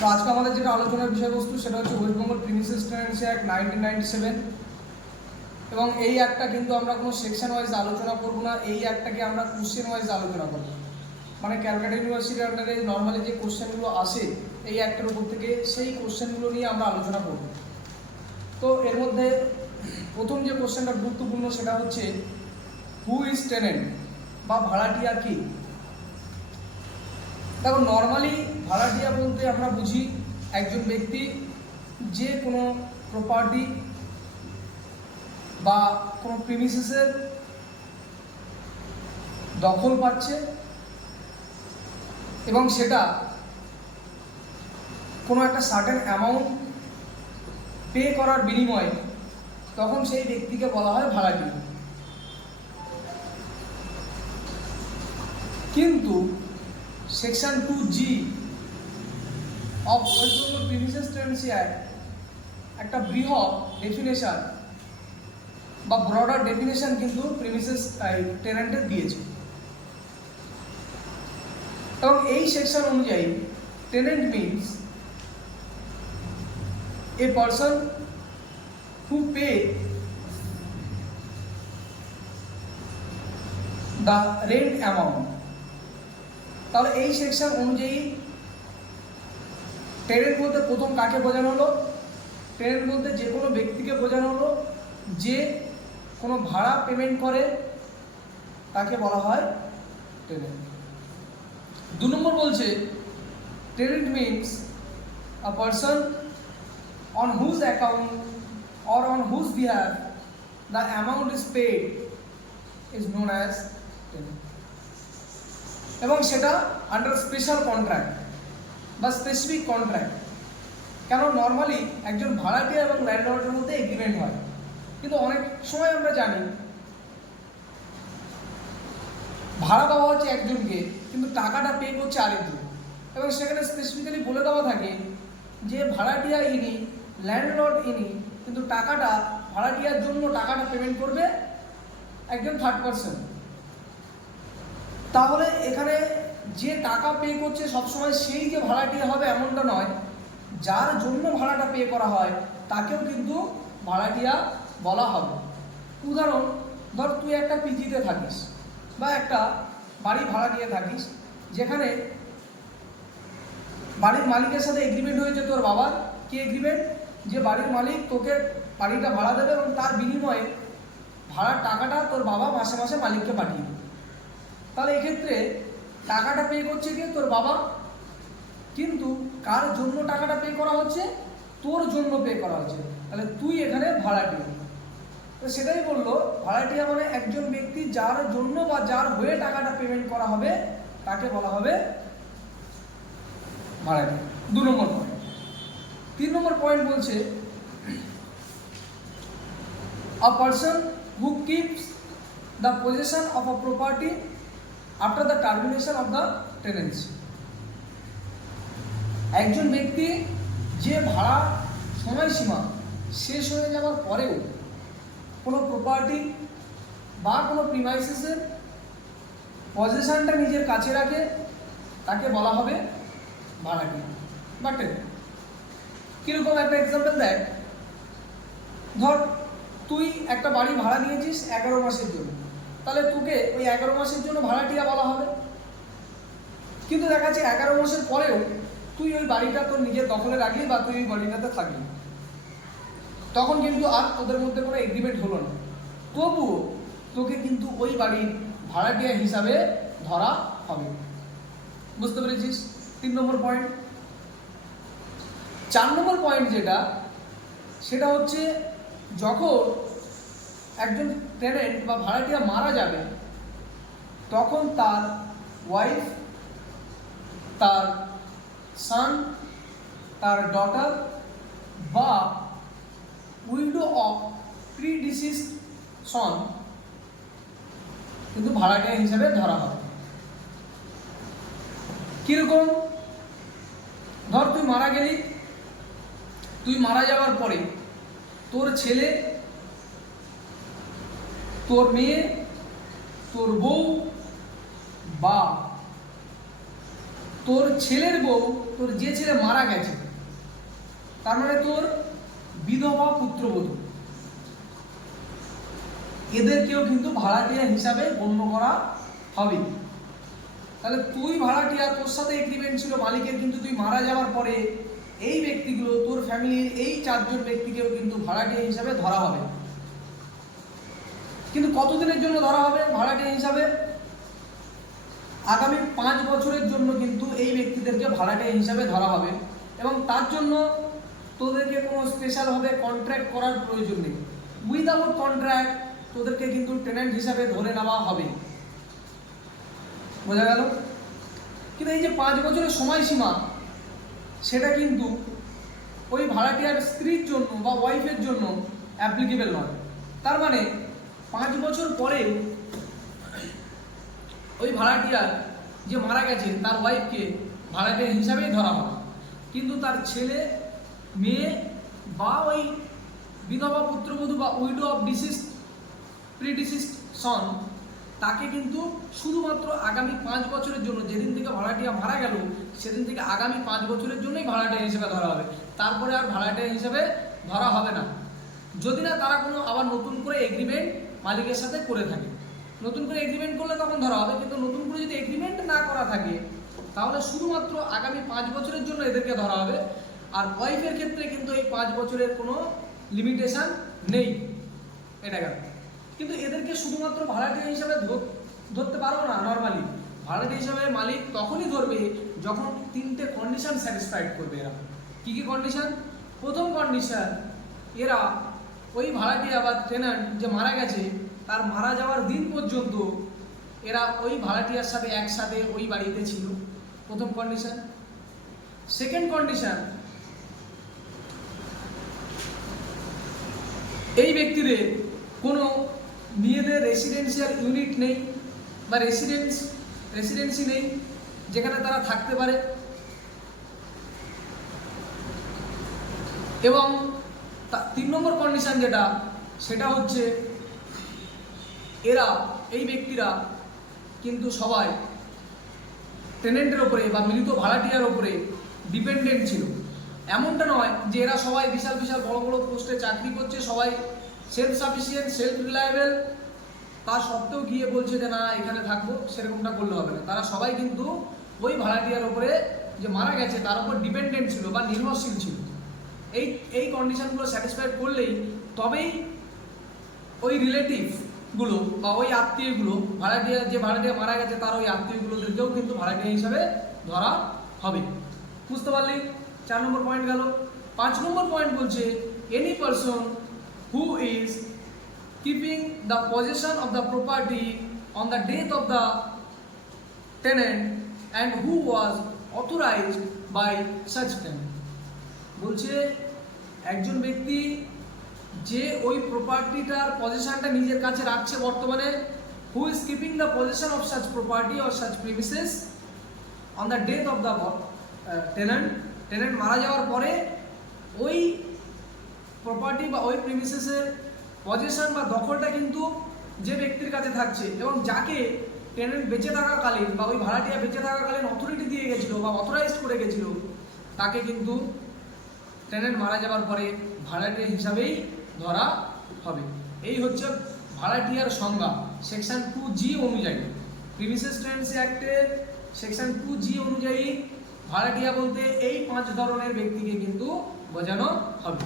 তো আজকে আমাদের যেটা আলোচনার বিষয়বস্তু সেটা হচ্ছে West Bengal premises tenancy act 1997। এবং এই অ্যাক্টটা কিন্তু আমরা কোনো সেকশন ওয়াইজ আলোচনা করব না, এই অ্যাক্টটাকে আমরা কোশ্চেন ওয়াইজ আলোচনা করব। মানে ক্যালকাটা ইউনিভার্সিটির আন্ডারে নর্মালি যে কোশ্চেনগুলো আসে এই অ্যাক্টের উপর থেকে, সেই কোশ্চেনগুলো নিয়ে আমরা আলোচনা করব। তো এর মধ্যে প্রথম যে কোশ্চেনটা গুরুত্বপূর্ণ সেটা হচ্ছে হু ইজ টেনেন্ট বা ভাড়াটিয়া কি। দেখো, নর্মালি ভাড়াটিয়া বলতে আমরা বুঝি একজন ব্যক্তি যে কোনো প্রপার্টি বা কোনো প্রিমিসেসের দখল পাচ্ছে এবং সেটা কোনো একটা সার্টেন অ্যামাউন্ট পে করার বিনিময়ে তখন সেই ব্যক্তিকে বলা হয় ভাড়াটিয়া। কিন্তু section 2G of West Bengal premises tenancy act একটা বৃহৎ ডেফিনেশন বা ব্রডার ডেফিনেশন কিন্তু প্রিমিসেস টেনেন্টের দিয়েছে। এবং এই সেকশন অনুযায়ী tenant means a person who pay the rent amount. তাহলে এই সেকশন অনুযায়ী টেনেন্ট বলতে প্রথম কাকে বোঝানো হলো? টেনেন্ট বলতে যে কোনো ব্যক্তিকে বোঝানো হলো যে কোনো ভাড়া পেমেন্ট করে, তাকে বলা হয় টেনেন্ট। 2 নম্বর বলছে tenant means a person on whose account or on whose behalf the amount is paid is known as tenant. এবং সেটা আন্ডার স্পেশাল কন্ট্রাক্ট বা স্পেসিফিক কন্ট্রাক্ট। কেন, নর্মালি একজন ভাড়াটিয়া এবং ল্যান্ডলর্ডের মধ্যে এগ্রিমেন্ট হয়, কিন্তু অনেক সময় আমরা জানি ভাড়া দেওয়া হচ্ছে একজনকে কিন্তু টাকাটা পে করছে আরেকজন, এবং সেখানে স্পেসিফিক্যালি বলে দেওয়া থাকে যে ভাড়াটিয়া ইনি, ল্যান্ডলর্ড ইনি, কিন্তু টাকাটা ভাড়াটিয়ার জন্য টাকাটা পেমেন্ট করবে একজন থার্ড পারসন। তাহলে এখানে যে টাকা পে করছে সবসময় সেই যে ভাড়াটিয়া হবে এমনটা নয়, যার জন্য ভাড়াটা পে করা হয় তাকেও কিন্তু ভাড়াটিয়া বলা হবে। উদাহরণ, ধর তুই একটা পিজিতে থাকিস বা একটা বাড়ি ভাড়া নিয়ে থাকিস, যেখানে বাড়ির মালিকের সাথে এগ্রিমেন্ট হয়েছে তোর বাবার। কি এগ্রিমেন্ট? যে বাড়ির মালিক তোকে বাড়িটা ভাড়া দেবে এবং তার বিনিময়ে ভাড়ার টাকাটা তোর বাবা মাসে মাসে মালিককে পাঠিয়ে দেবে। তাহলে এক্ষেত্রে টাকাটা পে করছে কি? তোর বাবা। কিন্তু কার জন্য টাকাটা পে করা হচ্ছে? তোর জন্য পে করা হচ্ছে। তাহলে তুই এখানে ভাড়াটিয়া। তো সেটাই বললো, ভাড়াটিয়া মানে একজন ব্যক্তি যার জন্য বা যার হয়ে টাকাটা পেমেন্ট করা হবে তাকে বলা হবে ভাড়াটিয়া। 2 নম্বর পয়েন্ট। 3 নম্বর পয়েন্ট বলছে a person who keeps the possession of a property after the termination of the tenancy। একজন ব্যক্তি যে ভাড়া সময়সীমা শেষ হয়ে যাওয়ার পরেও কোনো প্রপার্টি বা কোনো প্রিমাইসেসের পজিশনটা নিজের কাছে রাখে তাকে বলা হবে ভাড়াটিয়া বা টেনেন্ট। কীরকম একটা এক্সাম্পল দেখ, ধর তুই একটা বাড়ি ভাড়া নিয়েছিস 11 মাসের জন্য, তাহলে তোকে ওই 11 মাসের জন্য ভাড়াটিয়া বলা হবে। কিন্তু দেখা যাচ্ছে 11 মাসের পরেও তুই ওই বাড়িটা তোর নিজের দখলে রাখলি বা তুই ওই বাড়িটাতে থাকলি, তখন কিন্তু আর তোদের মধ্যে কোনো এগ্রিমেন্ট হলো না, তবুও তোকে কিন্তু ওই বাড়ির ভাড়াটিয়া হিসাবে ধরা হবে। বুঝতে পেরেছিস? 3 নম্বর পয়েন্ট। 4 নম্বর পয়েন্ট যেটা, সেটা হচ্ছে যখন একজন টেনেন্ট বা ভাড়াটিয়া মারা যাবে তখন তার ওয়াইফ, তার সান, তার ডটার বা উইডো অফ প্রিডিসিসড সন কিন্তু ভাড়াটিয়া হিসেবে ধরা হবে। কিরকম? ধর তুই মারা গেলি, তুই মারা যাওয়ার পরে তোর ছেলে, তোর মেয়ে, তোর বউ বা তোর ছেলের বউ তোর যে ছেলে মারা গেছে, তার মানে তোর বিধবা পুত্রবধূ, এদেরকেও কিন্তু ভাড়াটিয়া হিসাবে গণ্য করা হবে। তাহলে তুই ভাড়াটিয়া, তোর সাথে এগ্রিমেন্ট ছিল মালিকের, কিন্তু তুই মারা যাওয়ার পরে এই ব্যক্তিগুলো, তোর ফ্যামিলির এই 4 জন ব্যক্তিকেও কিন্তু ভাড়াটিয়া হিসাবে ধরা হবে। কিন্তু কতদিনের জন্য ধরা হবে ভাড়াটিয়া হিসাবে? আগামী 5 বছরের জন্য কিন্তু এই ব্যক্তিদেরকে ভাড়াটিয়া হিসাবে ধরা হবে, এবং তার জন্য তোদেরকে কোনো স্পেশালভাবে কন্ট্রাক্ট করার প্রয়োজন নেই। উইদাউট কন্ট্রাক্ট তোদেরকে কিন্তু টেন্যান্ট হিসাবে ধরে নেওয়া হবে। বোঝা গেল? কিন্তু এই যে 5 বছরের সময়সীমা, সেটা কিন্তু ওই ভাড়াটিয়ার স্ত্রীর জন্য বা ওয়াইফের জন্য অ্যাপ্লিকেবল নয়। তার মানে 5 বছর পরে ওই ভাড়াটিয়ার যে মারা গেছে তার ওয়াইফকে ভাড়াটিয়া হিসাবেই ধরা হবে, কিন্তু তার ছেলে, মেয়ে বা ওই বিধবা পুত্রবধূ বা উইডো অফ ডিসিস্ট প্রিডিসিস্ট সন, তাকে কিন্তু শুধুমাত্র আগামী 5 বছরের জন্য, যেদিন থেকে ভাড়াটিয়া মারা গেল সেদিন থেকে আগামী 5 বছরের জন্যই ভাড়াটিয়া হিসেবে ধরা হবে। তারপরে আর ভাড়াটিয়া হিসেবে ধরা হবে না, যদি না তারা কোনো আবার নতুন করে এগ্রিমেন্ট মালিকের সাথে করে থাকে। নতুন করে এগ্রিমেন্ট করলে তখন ধরা হবে, কিন্তু নতুন করে যদি এগ্রিমেন্ট না করা থাকে তাহলে শুধুমাত্র আগামী 5 বছরের জন্য এদেরকে ধরা হবে। আর ওয়াইফের ক্ষেত্রে কিন্তু এই 5 বছরের কোনো লিমিটেশন নেই। এটা গেল। কিন্তু এদেরকে শুধুমাত্র ভাড়াটিয়া হিসাবে ধরতে পারবো না। নর্মালি ভাড়াটিয়া হিসাবে মালিক তখনই ধরবে যখন 3টে কন্ডিশন স্যাটিসফাইড করবে। এরা কি কি কন্ডিশন? প্রথম কন্ডিশন, এরা ওই ভাড়াটিয়া বা টেন্যান্ট যে মারা গেছে তার মারা যাওয়ার দিন পর্যন্ত এরা ওই ভাড়াটিয়ার সাথে একসাথে ওই বাড়িতে ছিল। প্রথম কন্ডিশন। সেকেন্ড কন্ডিশন, এই ব্যক্তিদের কোনো নিজেদের রেসিডেন্সিয়াল ইউনিট নেই বা রেসিডেন্সি নেই যেখানে তারা থাকতে পারে। এবং 3 নম্বর কন্ডিশন যেটা, সেটা হচ্ছে এরা, এই ব্যক্তিরা কিন্তু সবাই টেনেন্টের ওপরে বা মিলিত ভাড়াটিয়ার ওপরে ডিপেন্ডেন্ট ছিল। এমনটা নয় যে এরা সবাই বিশাল বিশাল বড় বড় পোস্টে চাকরি করছে, সবাই সেলফ সাফিসিয়েন্ট, সেলফ রিলায়েবল, তা সত্ত্বেও গিয়ে বলছে যে না এখানে থাকবো, সেরকমটা করলে হবে না। তারা সবাই কিন্তু ওই ভাড়াটিয়ার ওপরে যে মারা গেছে তার উপর ডিপেন্ডেন্ট ছিল বা নির্ভরশীল ছিল। এই কন্ডিশনগুলো স্যাটিসফাইড করলেই তবেই ওই রিলেটিভগুলো বা ওই আত্মীয়গুলো, যে ভাড়াটিয়া মারা গেছে তার ওই আত্মীয়গুলোদেরকেও কিন্তু ভাড়াটিয়া হিসাবে ধরা হবে। বুঝতে পারলি? 4 নম্বর পয়েন্ট গেল। 5 নম্বর পয়েন্ট বলছে, any person who is keeping the possession of the property on the death of the tenant and who was authorized by such tenant। বলছে একজন ব্যক্তি যে ওই প্রপার্টিটার পজিশনটা নিজের কাছে রাখছে বর্তমানে, who is keeping the possession of such property or such premises on the death of the tenant মারা যাওয়ার পরে ওই প্রপার্টি বা ওই প্রিমিসেসের পজিশন বা দখলটা কিন্তু যে ব্যক্তির কাছে থাকছে, এবং যাকে টেনেন্ট বেঁচে থাকাকালীন বা ওই ভাড়াটিয়া বেঁচে থাকাকালীন অথরিটি দিয়ে গেছিলো বা অথরাইজড করে গেছিলো, তাকে কিন্তু টেনেন্ট মারা যাওয়ার পরে ভাড়াটিয়া হিসাবেই ধরা হবে। এই হচ্ছে ভাড়াটিয়ার সংজ্ঞা সেকশন 2G অনুযায়ী। প্রিমিসেস টেনেন্সি অ্যাক্টের সেকশন 2G অনুযায়ী ভাড়াটিয়া বলতে এই 5 ধরনের ব্যক্তিকে কিন্তু বোঝানো হবে।